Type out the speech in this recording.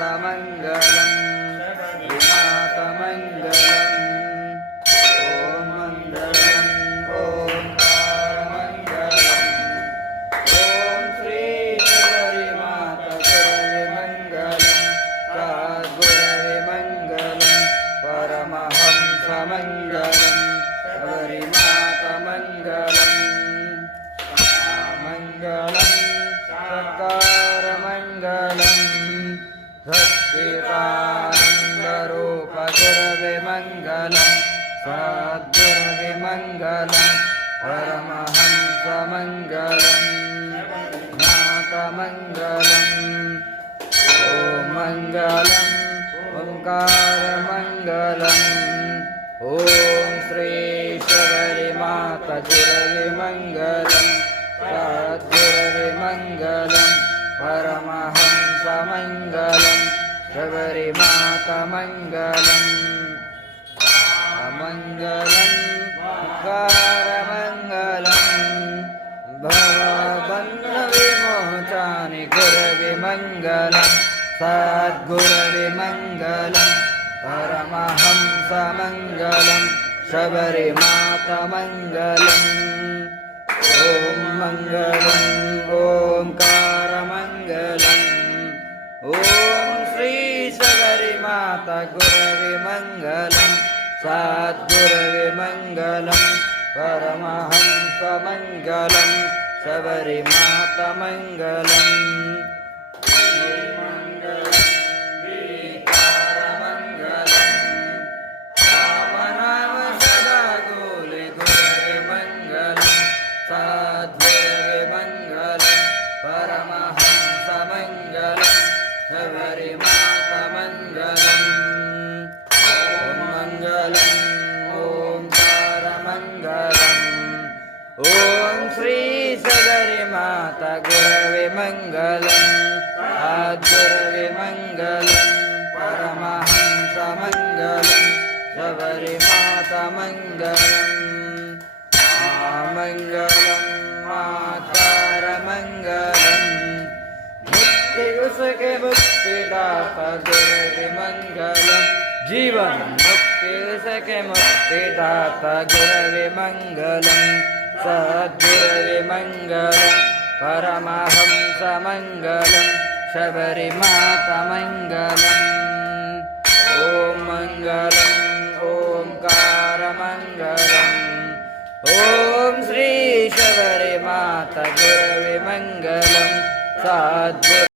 समङ्गलं विमातमङ्गलम् ॐ मङ्गलम् ओङ्कारमङ्गलम् ॐ श्री शबरीमातगुरवे मङ्गलं सद्गुरवे मङ्गलं परमहंसमङ्गलं शबरीमातमङ्गलम् मङ्गलं सत्कारमङ्गलम् सच्चिदानन्दरूपगुरवे मङ्गलं सद्गुरवे मङ्गलं परमहंसमङ्गलं नाथमङ्गलम् ॐ मङ्गलम् ओङ्कारमङ्गलम् ॐ श्री शबरीमातगुरवे मङ्गलं सद्गुरवे मङ्गलं परमहंसमङ्गलं शबरीमातमङ्गलम् अमङ्गलं कारमङ्गलं भवबन्धविमोचनि गुरवे मङ्गलं सद्गुरवे मङ्गलं परमहंसमङ्गलं शबरीमातमङ्गलम् ॐ मङ्गलम् ओङ्कारमङ्गलम् ॐ श्री शबरीमातगुरवे मङ्गलं सद्गुरवे मङ्गलं परमहंसमङ्गलं शबरीमातमङ्गलम् सद्गुरवे मङ्गलं परमहंसमङ्गलं शबरीमातमङ्गलम् ॐ मङ्गलम् ओङ्कारमङ्गलम् ॐ श्री शबरीमातगुरवे मङ्गलं सद्गुरवे मङ्गलं परमहंसमङ्गलं शबरीमातमङ्गलम् मङ्गलं मातारमङ्गलं मुक्तिसुखे मुक्तिदाता गुरवे मङ्गलं जीवन मुक्तिसुखे मुक्तिदाता गुरवे मङ्गलं सद्गुरवे मङ्गलं परमहंसमङ्गलं शबरीमातमङ्गलम् ॐ मङ्गलं ओङ्कारमङ्गलम् ॐ श्री शबरीमातगुरवे मङ्गलं सद्गुरवे